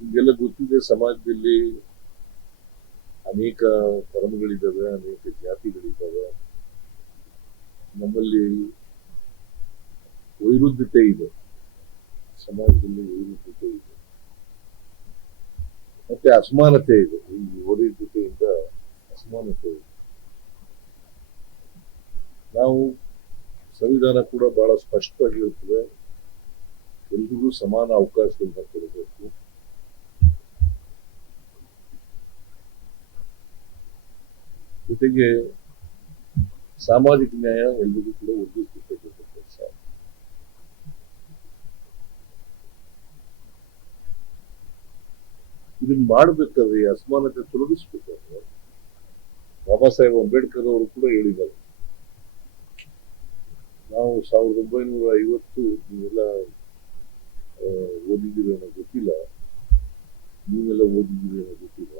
ನಿಮ್ಗೆಲ್ಲ ಗೊತ್ತಿದೆ ಸಮಾಜದಲ್ಲಿ ಅನೇಕ ಧರ್ಮಗಳಿದ್ದಾವೆ, ಅನೇಕ ಜಾತಿಗಳಿದ್ದಾವೆ. ನಮ್ಮಲ್ಲಿ ವೈರುಧ್ಯತೆ ಇದೆ, ಸಮಾಜದಲ್ಲಿ ವೈರುಧ್ಯತೆ ಇದೆ, ಮತ್ತೆ ಅಸಮಾನತೆ ಇದೆ. ಈ ವೈರುಧ್ಯತೆಯಿಂದ ಅಸಮಾನತೆ ಇದೆ. ನಾವು ಸಂವಿಧಾನ ಕೂಡ ಬಹಳ ಸ್ಪಷ್ಟವಾಗಿ ಇರುತ್ತದೆ, ಎಲ್ರಿಗೂ ಸಮಾನ ಅವಕಾಶಗಳನ್ನ ಕೊಡಬೇಕು. ಜೊತೆಗೆ ಸಾಮಾಜಿಕ ನ್ಯಾಯ ಎಲ್ರಿಗೂ ಕೂಡ ಒದಗಿಸಬೇಕು ಕೆಲಸ. ಇದನ್ನ ಮಾಡಬೇಕಾದ್ರೆ ಅಸಮಾನತೆ ತೊಲಗಿಸ್ಬೇಕಾದ್ರೆ ಬಾಬಾ ಸಾಹೇಬ್ ಅಂಬೇಡ್ಕರ್ ಅವರು ಕೂಡ ಹೇಳಿದ್ದಾರೆ. ನಾವು 1950, ನೀವೆಲ್ಲ ಓದಿದ್ದೀರಿ ಅನ್ನೋ ಗೊತ್ತಿಲ್ಲ, ನೀವೆಲ್ಲ ಓದಿದ್ದೀರಿ ಅನ್ನೋ ಗೊತ್ತಿಲ್ಲ.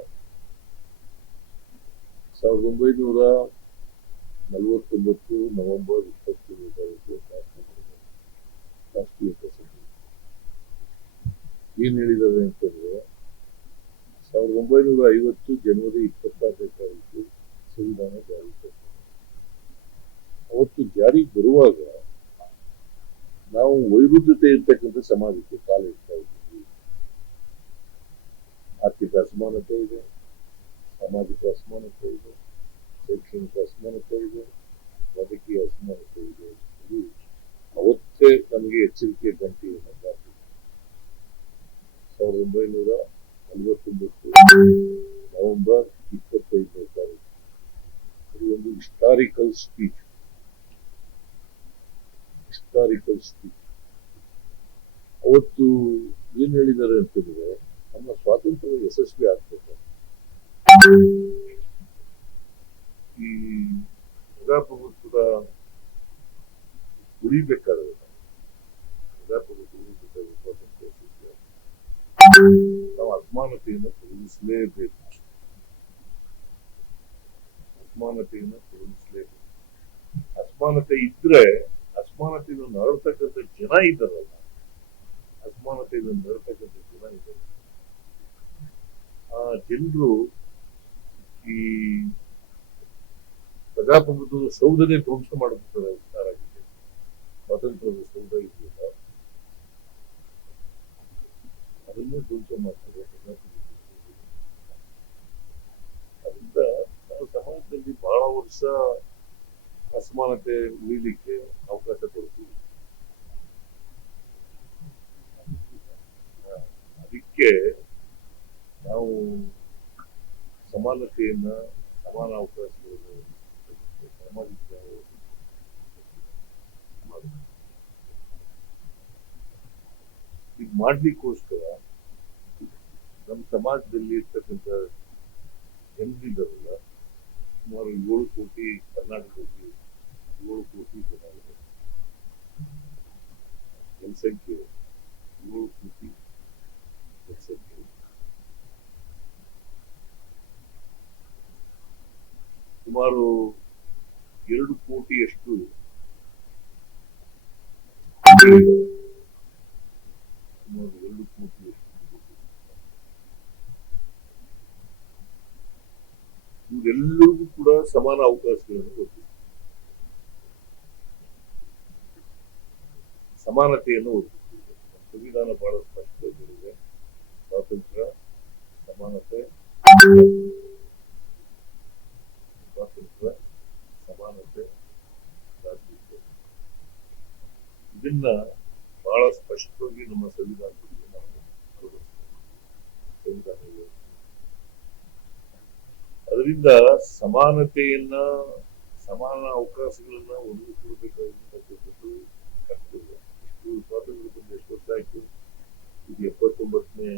1949 ನವೆಂಬರ್ 27 ತಾರೀಕು ರಾಷ್ಟ್ರೀಯ ಕಸರತ್ತು ಏನ್ ಹೇಳಿದ್ದಾರೆ ಅಂತಂದ್ರೆ, 1950 ಜನವರಿ 26ನೇ ತಾರೀಕು ಸಂವಿಧಾನ ಜಾರಿ ತಂದರು. ಅವತ್ತು ಜಾರಿಗೆ ಬರುವಾಗ ನಾವು ವೈರುಧ್ಯತೆ ಇರ್ತಕ್ಕಂಥ ಸಮಾಜಕ್ಕೆ ಕಾಲಿಡ್ತಾ ಇದ್ದೀವಿ. ಆರ್ಥಿಕ ಅಸಮಾನತೆ ಇದೆ, ಸಾಮಾಜಿಕ ಅಸಮಾನತೆ ಇದೆ, ಶೈಕ್ಷಣಿಕ ಅಸಮಾನತೆ ಇದೆ, ರಾಜಕೀಯ ಅಸಮಾನತೆ ಇದೆ. ಇದು ಅವತ್ತೇ ನಮಗೆ ಎಚ್ಚರಿಕೆ ಗಂಟೆಯನ್ನು ದಾಟಿದೆ. 1949 ನವೆಂಬರ್ 25ನೇ ತಾರೀಕು ಇದು ಒಂದು ಹಿಸ್ಟಾರಿಕಲ್ ಸ್ಪೀಚ್. ಅವತ್ತು ಏನ್ ಹೇಳಿದ್ದಾರೆ ಅಂತಂದ್ರೆ, ನಮ್ಮ ಸ್ವಾತಂತ್ರ್ಯ ಯಶಸ್ವಿ ಆಗ್ಬೇಕು, ಈ ಪ್ರಜಾಪ್ರಭುತ್ವದ ಉಳಿಬೇಕಾದ್ರೆ ಸ್ವಾತಂತ್ರ್ಯ ಯಶಸ್ವಿ ನಾವು ಅಸಮಾನತೆಯನ್ನು ತೊಲಗಿಸಲೇಬೇಕು. ಅಸಮಾನತೆ ಇದ್ರೆ ಅಸಮಾನತೆಯನ್ನು ನರಳ್ತಕ್ಕಂಥ ಜನ ಇದ್ದಾರಲ್ಲ, ಆ ಜನರು ಈ ಪ್ರಜಾಪ್ರಭುತ್ವದ ಸೌಧನೇ ಧ್ವಂಸ ಮಾಡುತ್ತಾರೆ. ಸ್ವಾತಂತ್ರ್ಯದ ಸೌಧ ಇದೆಯಲ್ಲ, ಅದನ್ನೇ ಧ್ವಂಸ ಮಾಡ್ತಾರೆ ಅದರಿಂದ ನಾವು ಸಮಾಜದಲ್ಲಿ ಬಹಳ ವರ್ಷ ಅಸಮಾನತೆ ಉಳಿಲಿಕ್ಕೆ ಅವಕಾಶ ಕೊಡ್ತೀವಿ. ಅದಕ್ಕೆ ನಾವು ಸಮಾನತೆಯನ್ನ, ಸಮಾನ ಅವಕಾಶಗಳನ್ನು ಸಾಮಾಜಿಕ ಈಗ ಮಾಡ್ಲಿಕ್ಕೋಸ್ಕರ ನಮ್ಮ ಸಮಾಜದಲ್ಲಿ ಇರ್ತಕ್ಕಂಥ ಜನರಿದ್ದಾರಲ್ಲ, ಸುಮಾರು 7 ಕೋಟಿ, ಕರ್ನಾಟಕದಲ್ಲಿ 7 ಕೋಟಿ ಜನ ಇದೆ ಜನಸಂಖ್ಯೆ. 7 ಕೋಟಿ ಜನಸಂಖ್ಯೆ. ಸುಮಾರು 2 ಕೋಟಿಯಷ್ಟು ಇವರೆಲ್ಲರಿಗೂ ಕೂಡ ಸಮಾನ ಅವಕಾಶಗಳನ್ನು ಕೊಟ್ಟಿದೆ, ಸಮಾನತೆಯನ್ನು ಒದಗಿಸಿದೆ. ಸಂವಿಧಾನ ಬಹಳ ಸ್ಪಷ್ಟವಾಗಿರುತ್ತೆ, ಸ್ವಾತಂತ್ರ್ಯ, ಸಮಾನತೆ, ರಾಜಕೀಯ. ಇದನ್ನ ಬಹಳ ಸ್ಪಷ್ಟವಾಗಿ ನಮ್ಮ ಸಂವಿಧಾನದಲ್ಲಿ ನಾವು ಸಂವಿಧಾನದಲ್ಲಿ. ಅದರಿಂದ ಸಮಾನತೆಯನ್ನ, ಸಮಾನ ಅವಕಾಶಗಳನ್ನ ಒದಗಿಸಿಕೊಡ್ಬೇಕಾಗಿರ್ತಕ್ಕಂಥದ್ದು ಕರ್ತವ್ಯ. ಸ್ವಾತಂತ್ರ್ಯ ಬಂದು ಎಷ್ಟು ವರ್ಷ ಆಯ್ತು? ಇದು 79ನೇ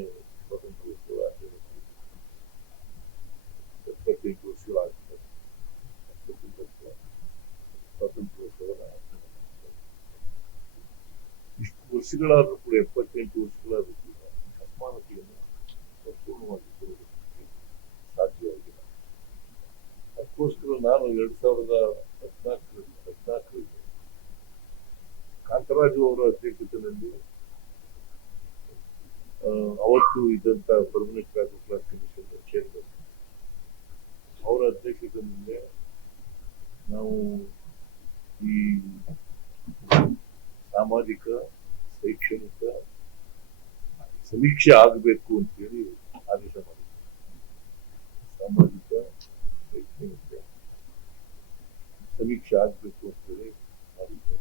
ಸ್ವಾತಂತ್ರ್ಯೋತ್ಸವ ಆಚರಣೆ. 78 ವರ್ಷಗಳು ಆಗ್ತದೆ ಸ್ವಾತಂತ್ರ್ಯೋತ್ಸವ. ಇಷ್ಟು ವರ್ಷಗಳಾದ್ರೂ ಕೂಡ, 78 ವರ್ಷಗಳಾದ್ರೂ ಕೂಡ ಅಸಮಾನತೆಯನ್ನು ಸಂಪೂರ್ಣವಾಗಿ ತೊಲಗಿಸಲಿಕ್ಕೆ ಸಾಧ್ಯವಾಗಿಲ್ಲ. ಅದಕ್ಕೋಸ್ಕರ ನಾನು 2014ರಲ್ಲಿ ಕಾಂತರಾಜು ಅವರ ಅಧ್ಯಕ್ಷತೆಯಲ್ಲಿ ಅವತ್ತು ಇದ್ದಂತ permanent backward class commission chairman ಅವರ ಅಧ್ಯಕ್ಷತೆಯಲ್ಲಿ ನಾವು ಈ ಸಾಮಾಜಿಕ ಶೈಕ್ಷಣಿಕ ಸಮೀಕ್ಷೆ ಆಗಬೇಕು ಅಂತ ಹೇಳಿ ಆದೇಶ ಮಾಡಿದ್ವಿ. ಸಾಮಾಜಿಕ ಶೈಕ್ಷಣಿಕ ಸಮೀಕ್ಷೆ ಆಗಬೇಕು ಅಂತ ಹೇಳಿ ಮಾಡಿದ್ದೆ.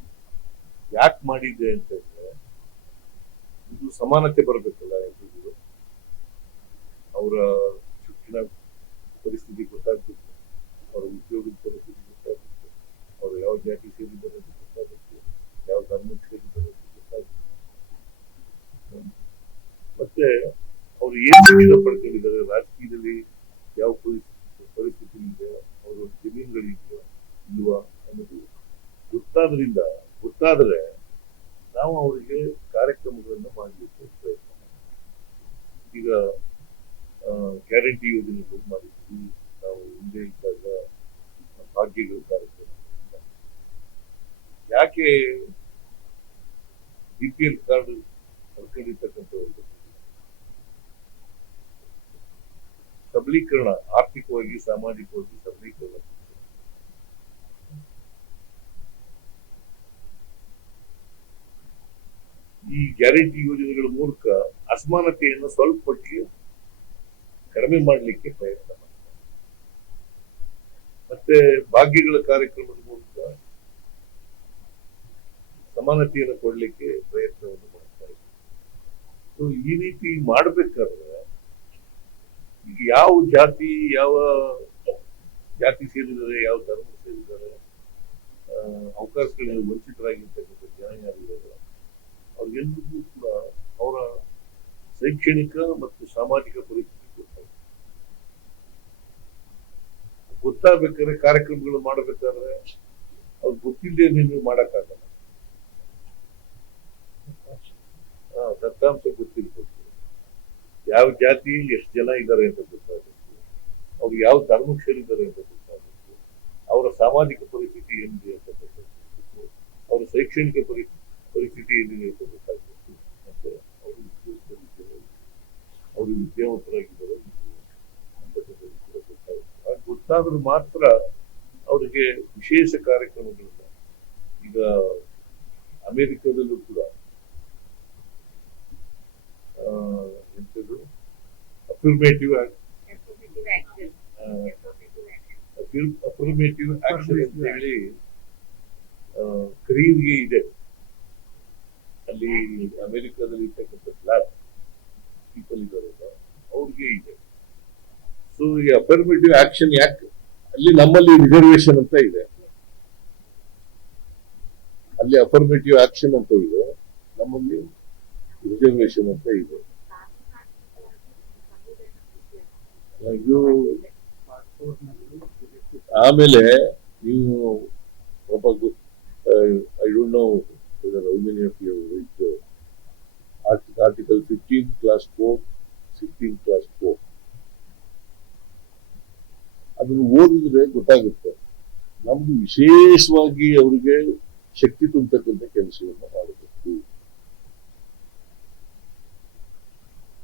ಯಾಕೆ ಮಾಡಿದ್ದೆ ಅಂತಂದ್ರೆ ಇದು ಸಮಾನತೆ ಬರಬೇಕಲ್ಲ ಎಲ್ರಿಗೂ. ಅವರ ಶಿಕ್ಷಣ ಪರಿಸ್ಥಿತಿ ಗೊತ್ತಾಗ್ಬೇಕು, ಅವರ ಉದ್ಯೋಗದ ಪರಿಸ್ಥಿತಿ ಗೊತ್ತಾಗ್ಬೇಕು, ಅವರು ಯಾವ ಜಾತಿ ಸೇರಿದ್ದಾರೆ ಅಂತ ಗೊತ್ತಾಗಬೇಕು, ಯಾವ ಧರ್ಮಕ್ಕೆ ಸೇರಿದ್ದಾರೆ ಅಂತ ಗೊತ್ತಾಗಬೇಕು, ಮತ್ತೆ ಅವರು ಏನ್ ಶಿಕ್ಷಣ ಪಡ್ಕೊಂಡಿದ್ದಾರೆ, ರಾಜಕೀಯದಲ್ಲಿ ಯಾವ ಪರಿಸ್ಥಿತಿ ಇದೆ, ಅವರ ಜಮೀನುಗಳಿದೆಯಾ ಇಲ್ವಾ ಅನ್ನೋದು ಗೊತ್ತಾದ್ರೆ ನಾವು ಅವರಿಗೆ ಕಾರ್ಯಕ್ರಮಗಳನ್ನ ಮಾಡಲಿಕ್ಕೆ ಪ್ರಯತ್ನ ಮಾಡ್ತೀವಿ. ಈಗ ಗ್ಯಾರಂಟಿ ಯೋಜನೆಗಳು ಮಾಡಿದ್ವಿ ನಾವು ಹಿಂದೆ ಇದ್ದಾಗ, ಭಾಗ್ಯಗಳ ಕಾರ್ಯಕ್ರಮ. ಯಾಕೆ BPL ಕಾರ್ಡ್ ಪಡ್ಕೊಂಡಿರ್ತಕ್ಕಂಥವ್ರಿಗೆ ಸಬಲೀಕರಣ, ಆರ್ಥಿಕವಾಗಿ ಸಾಮಾಜಿಕವಾಗಿ ಸಬಲೀಕರಣ, ಈ ಗ್ಯಾರಂಟಿ ಯೋಜನೆಗಳ ಮೂಲಕ ಅಸಮಾನತೆಯನ್ನು ಸ್ವಲ್ಪ ಮಟ್ಟಿಗೆ ಕಡಿಮೆ ಮಾಡಲಿಕ್ಕೆ ಪ್ರಯತ್ನ ಮಾಡ್ತಾರೆ. ಮತ್ತೆ ಭಾಗ್ಯಗಳ ಕಾರ್ಯಕ್ರಮದ ಮೂಲಕ ಸಮಾನತೆಯನ್ನು ಕೊಡ್ಲಿಕ್ಕೆ ಪ್ರಯತ್ನವನ್ನು ಮಾಡ್ತಾ ಇದ್ದಾರೆ. ಈ ರೀತಿ ಮಾಡ್ಬೇಕಾದ್ರೆ ಈಗ ಯಾವ ಜಾತಿ ಸೇರಿದರೆ, ಯಾವ ಧರ್ಮ ಸೇರಿದರೆ, ಅವಕಾಶಗಳಿಂದ ವಂಚಿತರಾಗಿರ್ತಕ್ಕಂಥ ಜನ ಯಾರಿದ್ದಾರೆ ಅವ್ರಿಗೆಲ್ಲರಿಗೂ ಕೂಡ ಅವರ ಶೈಕ್ಷಣಿಕ ಮತ್ತು ಸಾಮಾಜಿಕ ಪರಿಸ್ಥಿತಿ ಗೊತ್ತಾಗ್ಬೇಕಾದ್ರೆ ಕಾರ್ಯಕ್ರಮಗಳು ಮಾಡಬೇಕಾದ್ರೆ ಅವ್ರು ಗೊತ್ತಿಲ್ಲದೆ ನೀವು ಮಾಡಕ್ಕಾಗಲ್ಲ. ದತ್ತಾಂಶ ಗೊತ್ತಿರ್ಬೇಕು, ಯಾವ ಜಾತಿಯಲ್ಲಿ ಎಷ್ಟು ಜನ ಇದ್ದಾರೆ ಅಂತ ಗೊತ್ತಾಗಬೇಕು, ಅವ್ರು ಯಾವ ಧರ್ಮಕ್ಕೆ ಸೇರಿದ್ದಾರೆ ಅಂತ ಗೊತ್ತಾಗಬೇಕು, ಅವರ ಸಾಮಾಜಿಕ ಪರಿಸ್ಥಿತಿ ಏನಿದೆ ಅಂತ ಗೊತ್ತಾಗಬೇಕು, ಅವರ ಶೈಕ್ಷಣಿಕ ಪರಿಸ್ಥಿತಿ ಏನಿದೆ ಅಂತ ಗೊತ್ತಾಗಬೇಕು, ಮತ್ತೆ ಅವರು ವಿದ್ಯಾವಂತರಾಗಿದ್ದಾರೆ ಗೊತ್ತಾದ್ರೂ ಮಾತ್ರ ಅವರಿಗೆ ವಿಶೇಷ ಕಾರ್ಯಕ್ರಮಗಳನ್ನ. ಈಗ ಅಮೆರಿಕದಲ್ಲೂ ಕೂಡ ಎಂಥದ್ದು ಅಫರ್ಮೇಟಿವ್ ಆಕ್ಷನ್ ಅಂತ ಹೇಳಿ ಕರೀರ್ಗೆ ಇದೆ. ಅಲ್ಲಿ ಅಮೆರಿಕದಲ್ಲಿ ಇರ್ತಕ್ಕಂಥ ಬ್ಲಾಕ್ ಪೀಪಲ್ ಇದಾರಲ್ಲ ಅವ್ರಿಗೆ ಇದೆ. ಸೊ ಈ ಅಫರ್ಮೇಟಿವ್ ಆಕ್ಷನ್ ಯಾಕೆ ಅಲ್ಲಿ, ನಮ್ಮಲ್ಲಿ ರಿಸರ್ವೇಶನ್ ಅಂತ ಇದೆ, ಅಲ್ಲಿ ಅಫರ್ಮೇಟಿವ್ ಆಕ್ಷನ್ ಅಂತ ಇದೆ, ನಮ್ಮಲ್ಲಿ ರಿಸರ್ವೇಶನ್ ಅಂತ ಇದೆ. ಆಮೇಲೆ ನೀವು I don't know how many of you have read Article 15 class 4, 16 class 4. ಅದನ್ನು ಓದಿದ್ರೆ ಗೊತ್ತಾಗುತ್ತೆ. ನಮ್ಗೆ ವಿಶೇಷವಾಗಿ ಅವರಿಗೆ ಶಕ್ತಿ ತುಂಬತಕ್ಕಂಥ ಕೆಲಸವನ್ನು ಮಾಡಬೇಕು.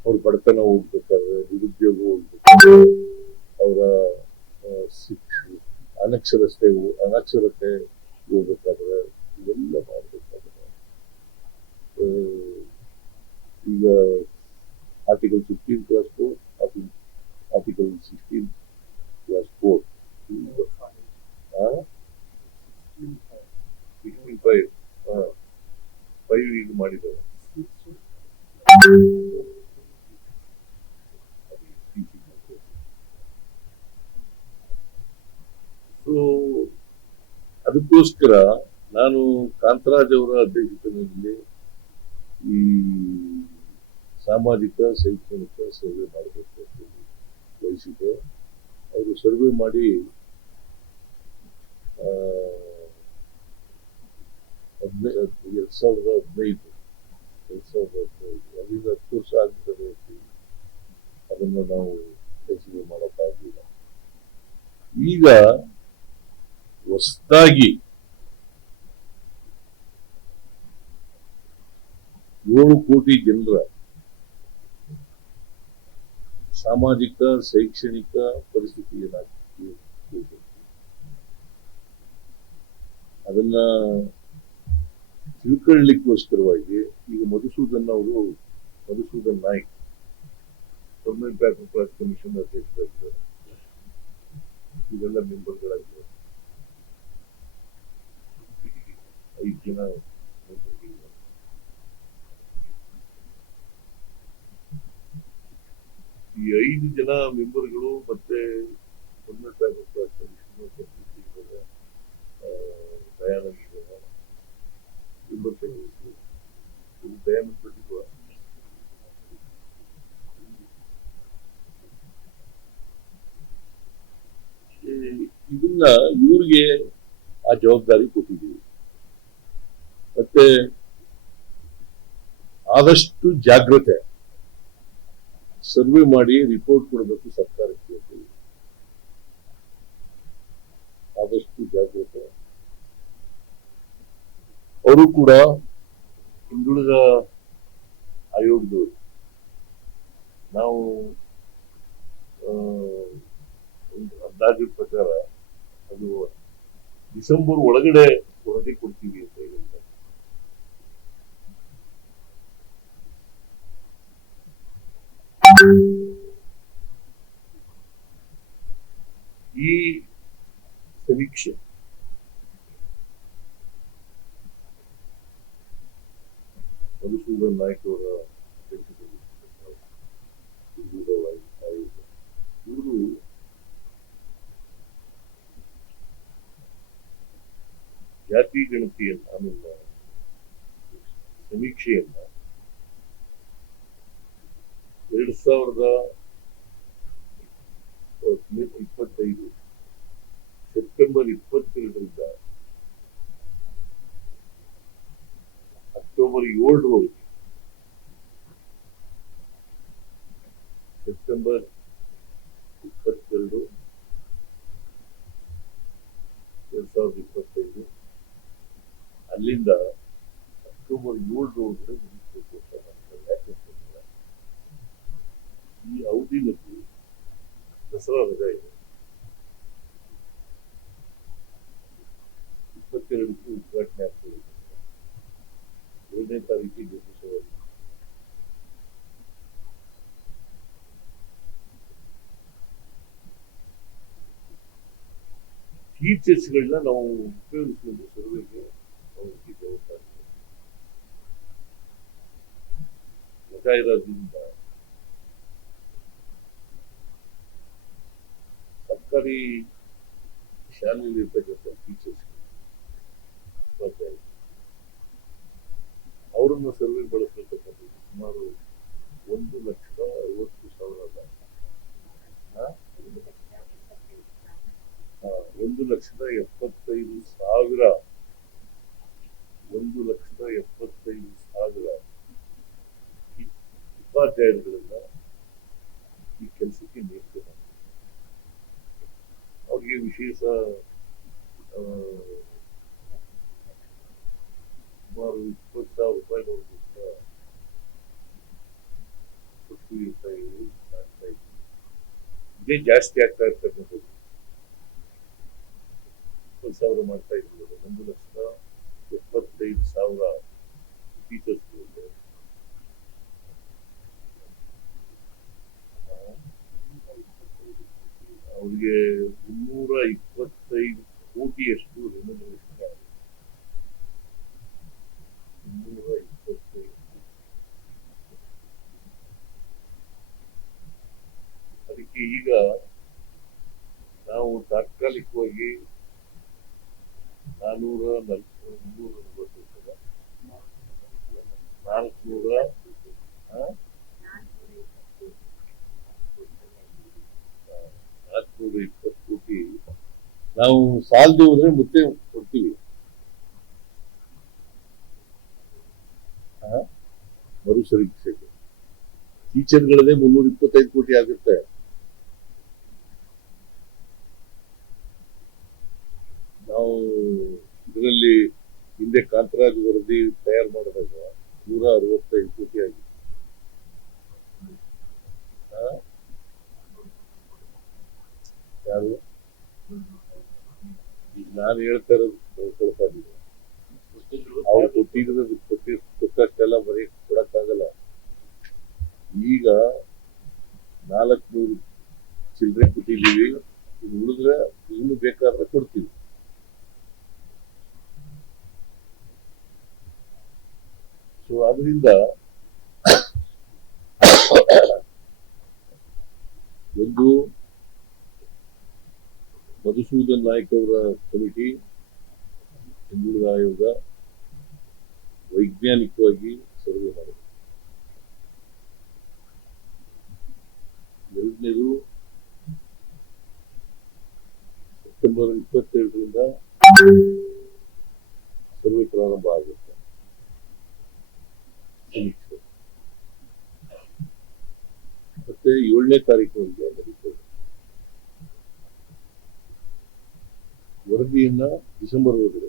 ಅವ್ರ ಬಡತನ ಹೋಗ್ಬೇಕಾದ್ರೆ, ನಿರುದ್ಯೋಗ ಹೋಗ್ಬೇಕಾದ್ರೆ, ಅವರ ಅನಕ್ಷರತೆ ಹೋಗ್ಬೇಕಾದ್ರೆ ಇವೆಲ್ಲ ಮಾಡಬೇಕಾದ್ರೆ ಈಗ ಆರ್ಟಿಕಲ್ 15 ಕ್ಲಾಸ್ 4, ಆರ್ಟಿಕಲ್ 16 ಕ್ಲಾಸ್ 4, 5 ಈಗ ಮಾಡಿದ್ದಾರೆ. ಸೊ ಅದಕ್ಕೋಸ್ಕರ ನಾನು ಕಾಂತರಾಜ್ ಅವರ ಅಧ್ಯಕ್ಷತೆಯಲ್ಲಿ ಈ ಸಾಮಾಜಿಕ ಶೈಕ್ಷಣಿಕ ಸರ್ವೆ ಮಾಡಬೇಕು ಅಂತ ಬಯಸಿದೆ. ಅವರು ಸರ್ವೆ ಮಾಡಿ 2015 ಅಲ್ಲಿಂದ 10 ವರ್ಷ ಆಗ್ತದೆ. ಅದನ್ನ ನಾವು ಕೆಲಸ ಮಾಡಕ್ಕಾಗಲಿಲ್ಲ. ಈಗ ಹೊಸದಾಗಿ 7 ಕೋಟಿ ಜನರ ಸಾಮಾಜಿಕ ಶೈಕ್ಷಣಿಕ ಪರಿಸ್ಥಿತಿ ಏನಾಗ್ತದೆ ಅದನ್ನ ತಿಳ್ಕೊಳ್ಳಿಕ್ಕೋಸ್ಕರವಾಗಿ ಈಗ Madhusudan Naik government bank class commission ಅಧ್ಯಕ್ಷರಾಗಿದ್ದಾರೆ. ಇವೆಲ್ಲ ಮೆಂಬರ್ಗಳಾಗಿದ್ದಾರೆ. 5 ಜನ ಮೆಂಬರ್ಗಳಿದ್ದಾರೆ. ಈ 5 ಜನ ಮೆಂಬರ್ಗಳು ಮತ್ತೆ government bank class commission Dayananda Dayananda ಬಿಟ್ಟಿರುವ ಇದನ್ನ ಇವ್ರಿಗೆ ಆ ಜವಾಬ್ದಾರಿ ಕೊಟ್ಟಿದ್ದೀವಿ. ಮತ್ತೆ ಆದಷ್ಟು ಜಾಗ್ರತೆ ಸರ್ವೆ ಮಾಡಿ ರಿಪೋರ್ಟ್ ಕೊಡಬೇಕು ಸರ್ಕಾರಕ್ಕೆ. ಆದಷ್ಟು ಜಾಗ್ರತೆ. ಅವರು ಕೂಡ ಹಿಂದುಳಿದ ಆಯೋಗದವರು. ನಾವು ಅಂದಾಜಿನ ಪ್ರಕಾರ ಅದು ಡಿಸೆಂಬರ್ ಒಳಗಡೆ ವರದಿ ಕೊಡ್ತೀವಿ ಅಂತ ಹೇಳಿದ್ದಾರೆ. ಈ ಸಮೀಕ್ಷೆ ಮಧುಸೂದನ್ ನಾಯ್ಕ್ ಅವರ ಇವರು ಜಾತಿ ಗಣತಿಯನ್ನ ಆಮೇಲೆ ಸಮೀಕ್ಷೆಯನ್ನ 2025 ಸೆಪ್ಟೆಂಬರ್ 22ರಿಂದ ಅಕ್ಟೋಬರ್ 7ರವರೆಗೆ ಸೆಪ್ಟೆಂಬರ್ 22, 2025 ಅಲ್ಲಿಂದ ಅಕ್ಟೋಬರ್ 7ರವರೆಗೆ ಮುಗಿಸಬೇಕು ಅಂತ ಮಾಡ್ತಾರೆ. ಯಾಕೆಂತಂದ್ರೆ ಈ ಅವಧಿನಲ್ಲಿ ದಸರಾ ರಜೆ ಇದೆ. 22ಕ್ಕೆ ಉದ್ಘಾಟನೆ ಆಗ್ತದೆ. 7ನೇ ತಾರೀಕಿಗೆ ನಿರ್ದಿಷ್ಟವಾಗಿ ಟೀಚರ್ಸ್ಗಳನ್ನ ನಾವು ಉಪಯೋಗಿಸಿಕೊಂಡು ಸರ್ವೆಗೆ ರಜಾ ಇರೋದ್ರಿಂದ ಸರ್ಕಾರಿ ಶಾಲೆಯಲ್ಲಿ ಇರ್ತಕ್ಕಂಥ ಟೀಚರ್ಸ್ ಅವರನ್ನು ಸರ್ವೆ ಬಳಸತಕ್ಕಂಥದ್ದು ಸುಮಾರು 1,50,000 1,75,000 ಉಪಾಧ್ಯಾಯರುಗಳನ್ನ ಈ ಕೆಲಸಕ್ಕೆ ನೇಮಕ ಮಾಡಿ ಅವ್ರಿಗೆ ವಿಶೇಷ ಸುಮಾರು 20,000 ರೂಪಾಯಿವರೆಗೂ ಕೊಡ್ತೀವಿ ಅಂತ ಹೇಳಿ ಮಾಡ್ತಾ ಇದ್ದೀವಿ. ಇದೇ ಜಾಸ್ತಿ ಆಗ್ತಾ ಇರ್ತಕ್ಕಂಥದ್ದು. 20,000 ಮಾಡ್ತಾ ಇದ್ದೀವಿ. 1,75,000 ಟೀಚರ್ಸ್ ಅವ್ರಿಗೆ 325 ಕೋಟಿಯಷ್ಟು ರೆಮ್ಯುನರೇಷನ್ ಆಗಿದೆ. 325. ಅದಕ್ಕೆ ಈಗ ನಾವು ತಾತ್ಕಾಲಿಕವಾಗಿ 420 ಕೋಟಿ ನಾವು ಸಾಲದೆ ಹೋದ್ರೆ ಮತ್ತೆ ಕೊಡ್ತೀವಿ. ಮರುಸರೀಕ್ಷೆಗೆ ಟೀಚರ್ಗಳದೇ 325 ಕೋಟಿ ಆಗುತ್ತೆ. ನಾವು ಇದರಲ್ಲಿ ಹಿಂದೆ ಕಾಂತರಾಜ್ ವರದಿ ತಯಾರು ಮಾಡಿದಾಗ 165 ಕೋಟಿ ಆಗಿದೆ. ನಾನು ಹೇಳ್ತಾ ಇರೋದು ಕೊಡ್ತಾ ಇದ್ದೀನಿ. ಅವ್ರು ಕೊಟ್ಟಷ್ಟೆಲ್ಲ ಬರೀ ಕೊಡಕ್ಕಾಗಲ್ಲ. ಈಗ 400 ಚಿಲ್ಲರೆ ಕೊಟ್ಟಿದ್ದೀವಿ, ಇದು ಉಳಿದ್ರೆ ಇನ್ನು ಬೇಕಾದ್ರೆ ಕೊಡ್ತೀವಿ. ಸೊ ಅದರಿಂದ ಒಂದು ಮಧುಸೂದನ್ ನಾಯ್ಕ ಅವರ ಕಮಿಟಿ, ಹಿಂದುಳಿದ ಆಯೋಗ ವೈಜ್ಞಾನಿಕವಾಗಿ ಸರ್ವೆ ಮಾಡಿದೆ. ಎರಡನೇದು ಸೆಪ್ಟೆಂಬರ್ 27ರಿಂದ ಸರ್ವೆ ಪ್ರಾರಂಭ ಆಗುತ್ತೆ. ಸಮೀಕ್ಷೆ ಮತ್ತೆ 7ನೇ ತಾರೀಕಿನವರೆಗೆ ನಡೀತದೆ. ವರದಿಯನ್ನ ಡಿಸೆಂಬರ್ ಒಳಗಡೆ